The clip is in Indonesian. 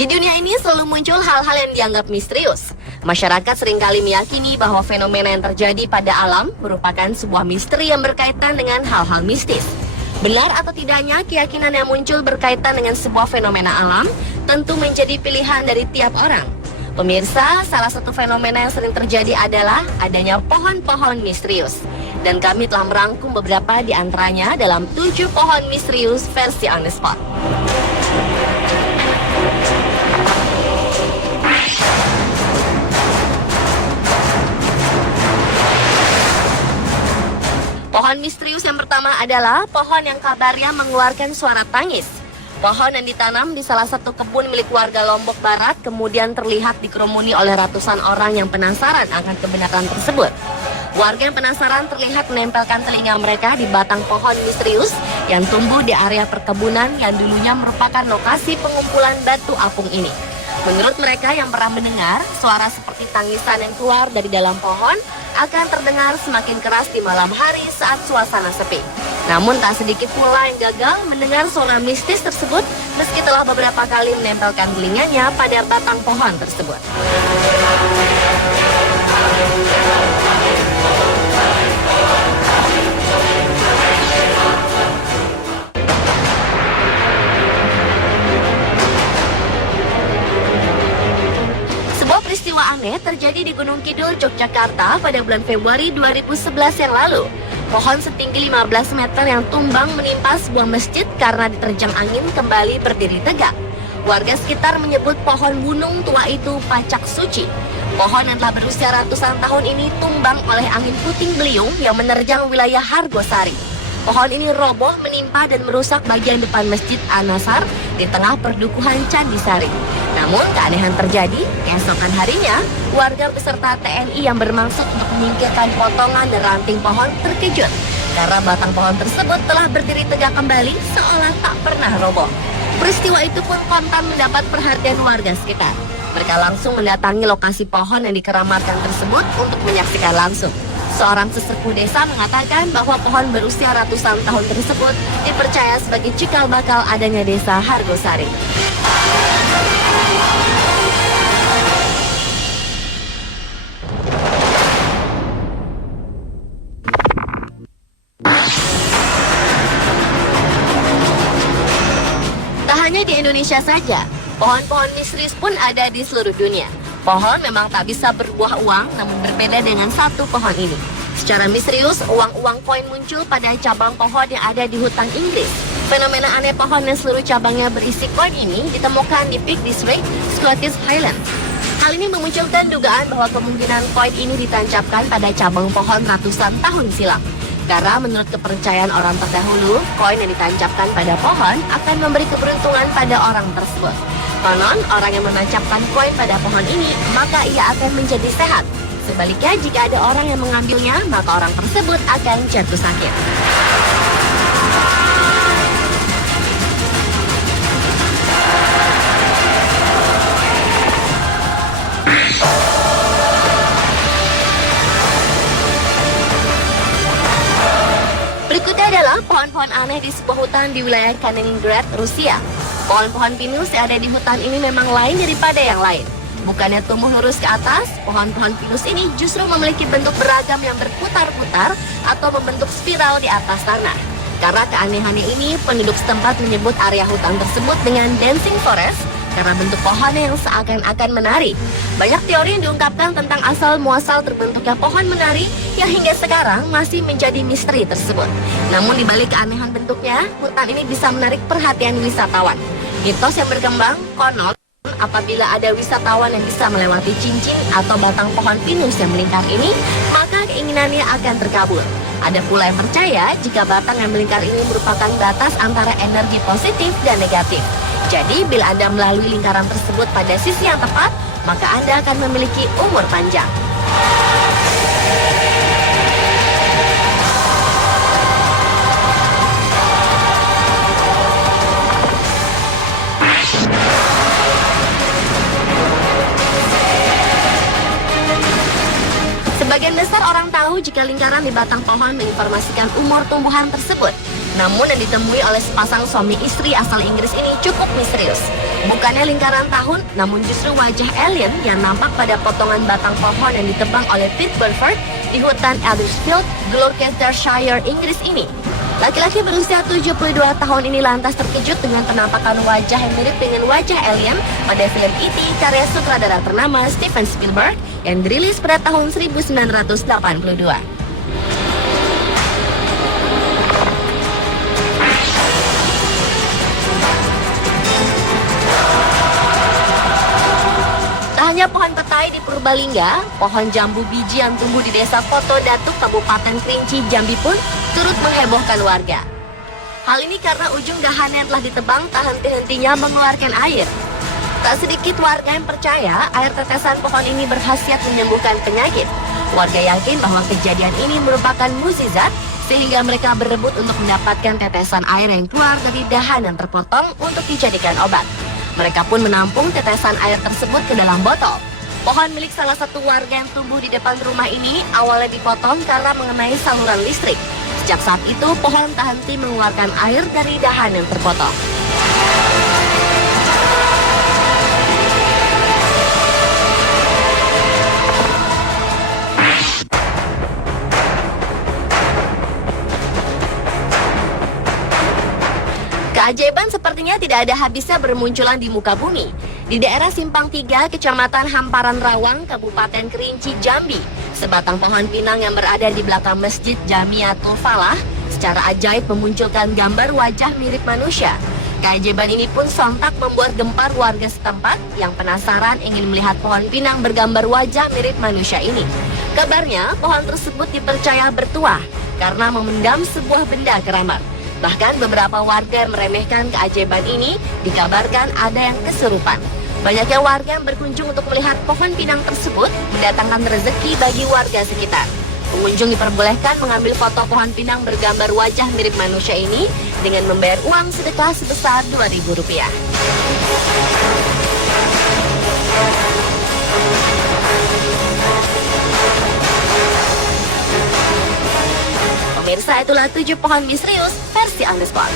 Di dunia ini selalu muncul hal-hal yang dianggap misterius. Masyarakat seringkali meyakini bahwa fenomena yang terjadi pada alam merupakan sebuah misteri yang berkaitan dengan hal-hal mistis. Benar atau tidaknya keyakinan yang muncul berkaitan dengan sebuah fenomena alam tentu menjadi pilihan dari tiap orang. Pemirsa, salah satu fenomena yang sering terjadi adalah adanya pohon-pohon misterius. Dan kami telah merangkum beberapa di antaranya dalam 7 pohon misterius versi On The Spot. Pohon misterius yang pertama adalah pohon yang kabarnya mengeluarkan suara tangis. Pohon yang ditanam di salah satu kebun milik warga Lombok Barat kemudian terlihat dikerumuni oleh ratusan orang yang penasaran akan kebenaran tersebut. Warga yang penasaran terlihat menempelkan telinga mereka di batang pohon misterius yang tumbuh di area perkebunan yang dulunya merupakan lokasi pengumpulan batu apung ini. Menurut mereka yang pernah mendengar, suara seperti tangisan yang keluar dari dalam pohon akan terdengar semakin keras di malam hari saat suasana sepi. Namun tak sedikit pula yang gagal mendengar suara mistis tersebut meski telah beberapa kali menempelkan telinganya pada batang pohon tersebut. Peristiwa aneh terjadi di Gunung Kidul, Yogyakarta pada bulan Februari 2011 yang lalu. Pohon setinggi 15 meter yang tumbang menimpa sebuah masjid karena diterjang angin kembali berdiri tegak. Warga sekitar menyebut pohon gunung tua itu pacak suci. Pohon yang telah berusia ratusan tahun ini tumbang oleh angin puting beliung yang menerjang wilayah Hargosari. Pohon ini roboh menimpa dan merusak bagian depan Masjid An-Nasar di tengah perdukuhan Candi Sari. Namun keanehan terjadi, keesokan harinya, warga beserta TNI yang bermaksud untuk menyingkirkan potongan dan ranting pohon terkejut karena batang pohon tersebut telah berdiri tegak kembali seolah tak pernah roboh. Peristiwa itu pun spontan mendapat perhatian warga sekitar. Mereka langsung mendatangi lokasi pohon yang dikeramatkan tersebut untuk menyaksikan langsung. Seorang sesepuh desa mengatakan bahwa pohon berusia ratusan tahun tersebut dipercaya sebagai cikal bakal adanya desa Hargosari. Tak hanya di Indonesia saja, pohon-pohon misterius pun ada di seluruh dunia. Pohon memang tak bisa berbuah uang, namun berbeda dengan satu pohon ini. Secara misterius, uang-uang koin muncul pada cabang pohon yang ada di hutan Inggris. Fenomena aneh pohon yang seluruh cabangnya berisi koin ini ditemukan di Peak District, Scottish Highlands. Hal ini memunculkan dugaan bahwa kemungkinan koin ini ditancapkan pada cabang pohon ratusan tahun silam. Karena menurut kepercayaan orang terdahulu, koin yang ditancapkan pada pohon akan memberi keberuntungan pada orang tersebut. Konon, orang yang menancapkan koin pada pohon ini, maka ia akan menjadi sehat. Sebaliknya, jika ada orang yang mengambilnya, maka orang tersebut akan jatuh sakit. Berikutnya adalah pohon-pohon aneh di sebuah hutan di wilayah Kaliningrad, Rusia. Pohon-pohon pinus yang ada di hutan ini memang lain daripada yang lain. Bukannya tumbuh lurus ke atas, pohon-pohon pinus ini justru memiliki bentuk beragam yang berputar-putar atau membentuk spiral di atas tanah. Karena keanehannya ini, penduduk setempat menyebut area hutan tersebut dengan dancing forest karena bentuk pohonnya yang seakan-akan menari. Banyak teori yang diungkapkan tentang asal-muasal terbentuknya pohon menari yang hingga sekarang masih menjadi misteri tersebut. Namun di balik keanehan bentuknya, hutan ini bisa menarik perhatian wisatawan. Mitos yang berkembang, konon apabila ada wisatawan yang bisa melewati cincin atau batang pohon pinus yang melingkar ini, maka keinginannya akan terkabul. Ada pula yang percaya jika batang yang melingkar ini merupakan batas antara energi positif dan negatif. Jadi bila Anda melalui lingkaran tersebut pada sisi yang tepat, maka Anda akan memiliki umur panjang. Sebagian besar orang tahu jika lingkaran di batang pohon menginformasikan umur tumbuhan tersebut. Namun yang ditemui oleh sepasang suami istri asal Inggris ini cukup misterius. Bukannya lingkaran tahun, namun justru wajah alien yang nampak pada potongan batang pohon yang ditebang oleh Pete Burford di hutan Ethersfield, Gloucestershire, Inggris ini. Laki-laki berusia 72 tahun ini lantas terkejut dengan penampakan wajah yang mirip dengan wajah alien pada film E.T. karya sutradara ternama Steven Spielberg yang dirilis pada tahun 1982. Hanya pohon petai di Purbalingga, pohon jambu biji yang tumbuh di desa Koto Datuk, Kabupaten Kerinci, Jambi pun turut menghebohkan warga. Hal ini karena ujung dahan yang telah ditebang tak henti-hentinya mengeluarkan air. Tak sedikit warga yang percaya air tetesan pohon ini berkhasiat menyembuhkan penyakit. Warga yakin bahwa kejadian ini merupakan mukjizat sehingga mereka berebut untuk mendapatkan tetesan air yang keluar dari dahan yang terpotong untuk dijadikan obat. Mereka pun menampung tetesan air tersebut ke dalam botol. Pohon milik salah satu warga yang tumbuh di depan rumah ini awalnya dipotong karena mengenai saluran listrik. Sejak saat itu, pohon tak henti mengeluarkan air dari dahan yang terpotong. Keajaiban sepertinya tidak ada habisnya bermunculan di muka bumi. Di daerah Simpang 3, Kecamatan Hamparan Rawang, Kabupaten Kerinci, Jambi, sebatang pohon pinang yang berada di belakang Masjid Jamiatul Falah secara ajaib memunculkan gambar wajah mirip manusia. Keajaiban ini pun sontak membuat gempar warga setempat yang penasaran ingin melihat pohon pinang bergambar wajah mirip manusia ini. Kabarnya, pohon tersebut dipercaya bertuah karena memendam sebuah benda keramat. Bahkan beberapa warga yang meremehkan keajaiban ini dikabarkan ada yang kesurupan. Banyaknya warga yang berkunjung untuk melihat pohon pinang tersebut mendatangkan rezeki bagi warga sekitar. Pengunjung diperbolehkan mengambil foto pohon pinang bergambar wajah mirip manusia ini dengan membayar uang sedekah sebesar Rp2.000. Pemirsa, itulah 7 pohon misterius versi On The Spot.